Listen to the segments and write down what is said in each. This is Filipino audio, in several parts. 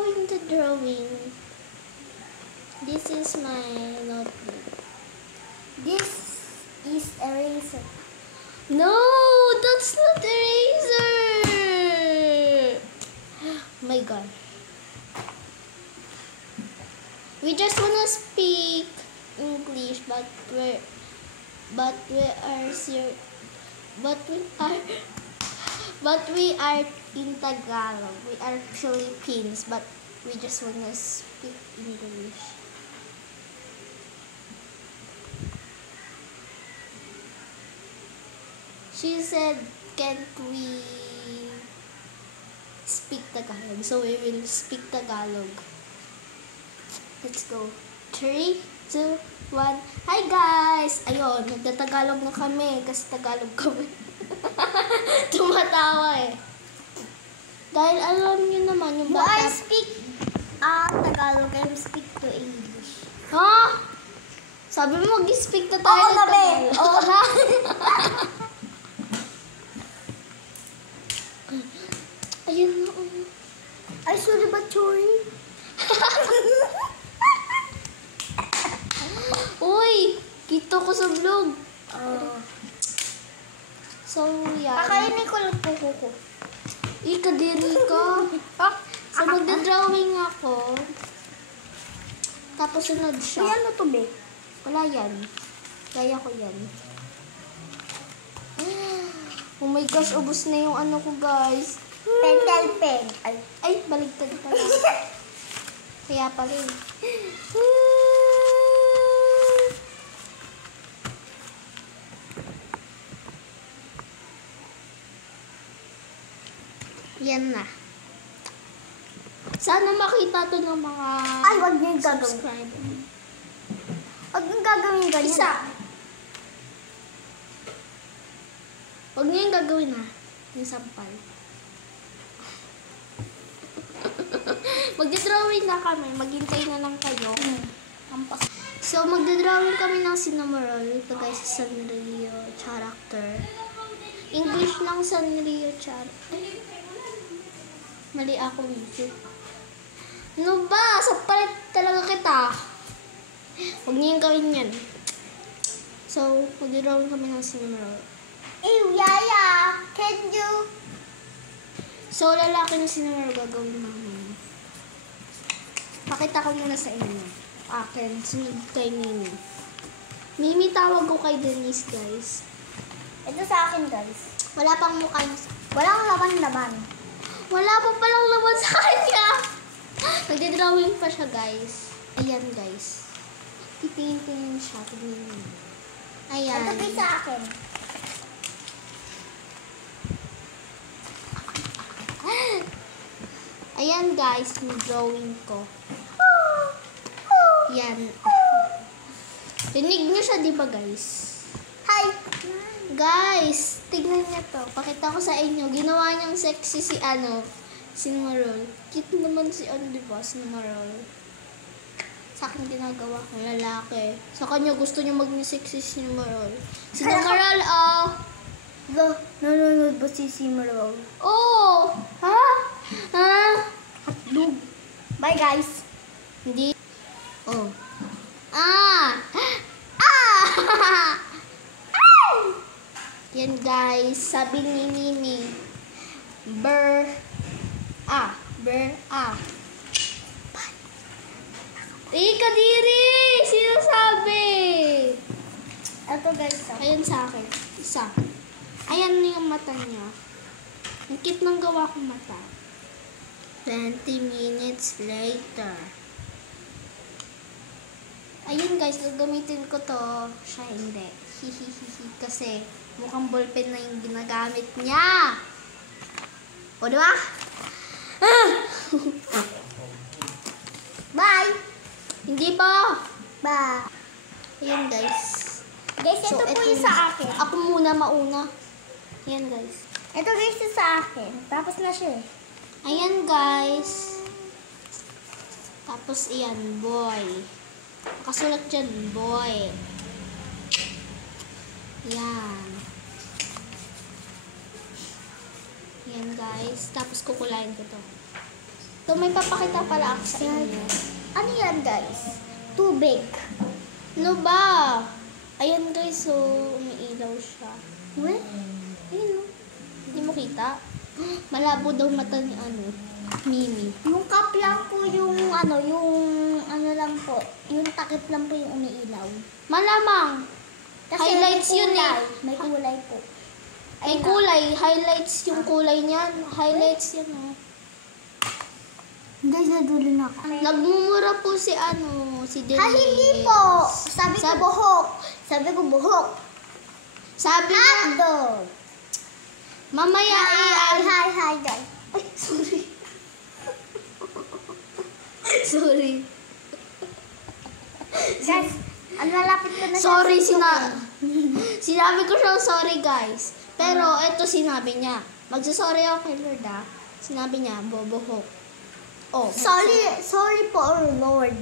going to drawing. This is my notebook. This is eraser. No, that's not eraser. Oh my God. We just wanna speak English, but we are in Tagalog. We are Philippines, but we just wanna speak English. She said, can't we speak Tagalog? So we will speak Tagalog. Let's go. 3, 2, 1. Hi guys! Ayun, nagtatagalog na kami kasi Tagalog kami. Tumatawa eh. Dahil alam niyo naman yung But bata. I speak Tagalog, I speak to English. Ha? Sabi mo mag-speak na tayo ng Tagalog. Oo na. Ayun na. Ay, sorry ba, sorry? Uy! Kita ko sa vlog. So, yan. Kakainin ko lang kuko ko. Kadiri ka. So, magdadrawing ako. Tapos sunod siya. Ay, ano to, be? Wala yan. Kaya ko yan. Oh my gosh, ubos na yung ano ko, guys. Pentel pen. Ay, baligtad pala. Kaya pala eh. Yan na. Sana makita to ng mga Ay, wag niyo yung gagawin. subscriber. Wag niyo gagawin ganyan. Isa. Huwag niyo yung gagawin ha. Yung sampal. Magdadrawing na kami. Maghintay na lang kayo. So, magdadrawing kami ng Cinnamoroll. Ito guys, Sanrio character. English lang Sanrio character. Mali ako video. Ano ba? Sapalit talaga kita. Huwag niyo yung gawin yan. So, magdadrawing kami ng Cinnamoroll. Ew, Yaya, can you? So, lalaki na Cinnamoroll gagawin namin. Pakita ko muna sa inyo. Akin, sunod kay Mimi. Mimi, tawag ko kay Denise, guys. Ito sa akin, guys. Wala pang mukha niya. Walang laman-laman. Wala pa palang laman sa kanya. Nagdadrawing pa siya, guys. Ayan, guys. Titingin siya. Tingin niyo. Ayan. Ito kay sa akin. Ayan, guys. Yung drawing ko. Yan. Rinig niyo siya, di ba, guys? Hi! Guys, tignan niyo to. Pakita ko sa inyo. Ginawa niyang sexy si Cinnamoroll. Cute naman si di ba, Cinnamoroll. Sa akin ginagawa ko, lalaki. Sa kanya gusto niya maging sexy si Cinnamoroll. Cinnamoroll, oh! Nanonood ba si Cinnamoroll? Oh! Ha? Ha? Hatlog. Bye, guys. Hindi. Oh. Ah! Ah! Yan, guys. Sabi ni Mimi. Ber. Kadiri! Sino sabi? Ito, guys. Ayan sa akin. Isa. Ayan yung mata niya. Ang cute ng gawa kong mata. 20 minutes later. Ayun guys, gagamitin ko to. Siya hindi. Hihihihi. Kasi mukhang ballpen na yung ginagamit niya. O, diba? Bye! Hindi pa. Bye! Ayun guys. Guys, ito po yung sa akin. Ako muna mauna. Ayan guys. Ito guys, yung sa akin. Tapos na siya eh. Ayan guys. Tapos iyan, boy. Nakasulat dyan, boy. Yan. Yan guys. Tapos kukulayin ko to. So, may papakita pala ako sa inyo. Ano yan, guys? Tubig. Ano ba? Ayan guys, so umiilaw siya. What? Ayun, no? Hindi mo kita? Malabo daw mata ni Mimi. Yung cup lang po yung lang po. Yung takip lang po yung umiilaw. Malamang. Kasi Highlights may yun kulay. eh. May kulay po. Ay, kulay. Highlights yung kulay niyan. Highlights yan, oh. Guys, nadulo na ako. Nagmumura po si si Denise. Hindi po. Sabi ko buhok. Sabi ko buhok. Sabi niya, Hotdog. mamaya Hi, guys. Ay, sorry. Sorry. Guys, ang lalapit ko na Sorry, sinabi ko siya, sorry guys. Pero, eto sinabi niya. Magsasorry ako kay Lord, ah. Sinabi niya, bobohok. Oh, Sorry po, Lord.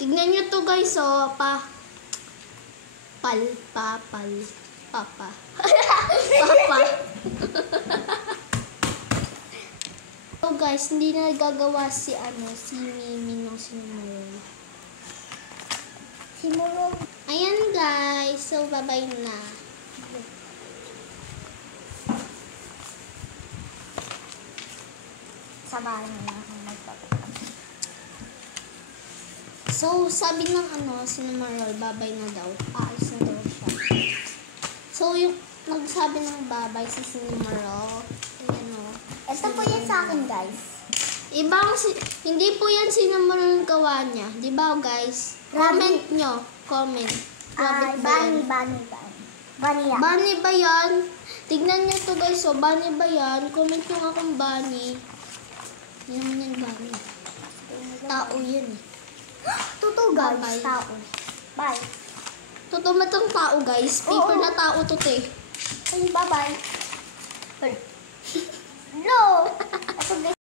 tignan niyo to guys, oh. Papa. Papa. So guys, hindi na nagagawa si Mimi ng sinumulong. Simulong. Ayan guys, so bye-bye na. Sa bahay na ako magpapalaki. So, sabi ng Cinnamoroll, babay na daw. Aalis na daw siya. So, yung nagsabi ng babay si Cinnamoroll, ayan o. Ito po yan sa akin, guys. Hindi po yan Cinnamoroll ang gawa niya. Di ba guys? Comment nyo. Comment. Rabbit ba yan? Bunny yan. Bunny ba yan? Tignan nyo to guys, so bunny ba yan? Comment nyo nga kung bunny. Hindi naman yan bunny. Tao yan eh. Totoo, guys. Bye-bye. Tao. Bye. Totoo matang tao guys. Paper Oo. na tao to te. Bye-bye. No! Ito, guys.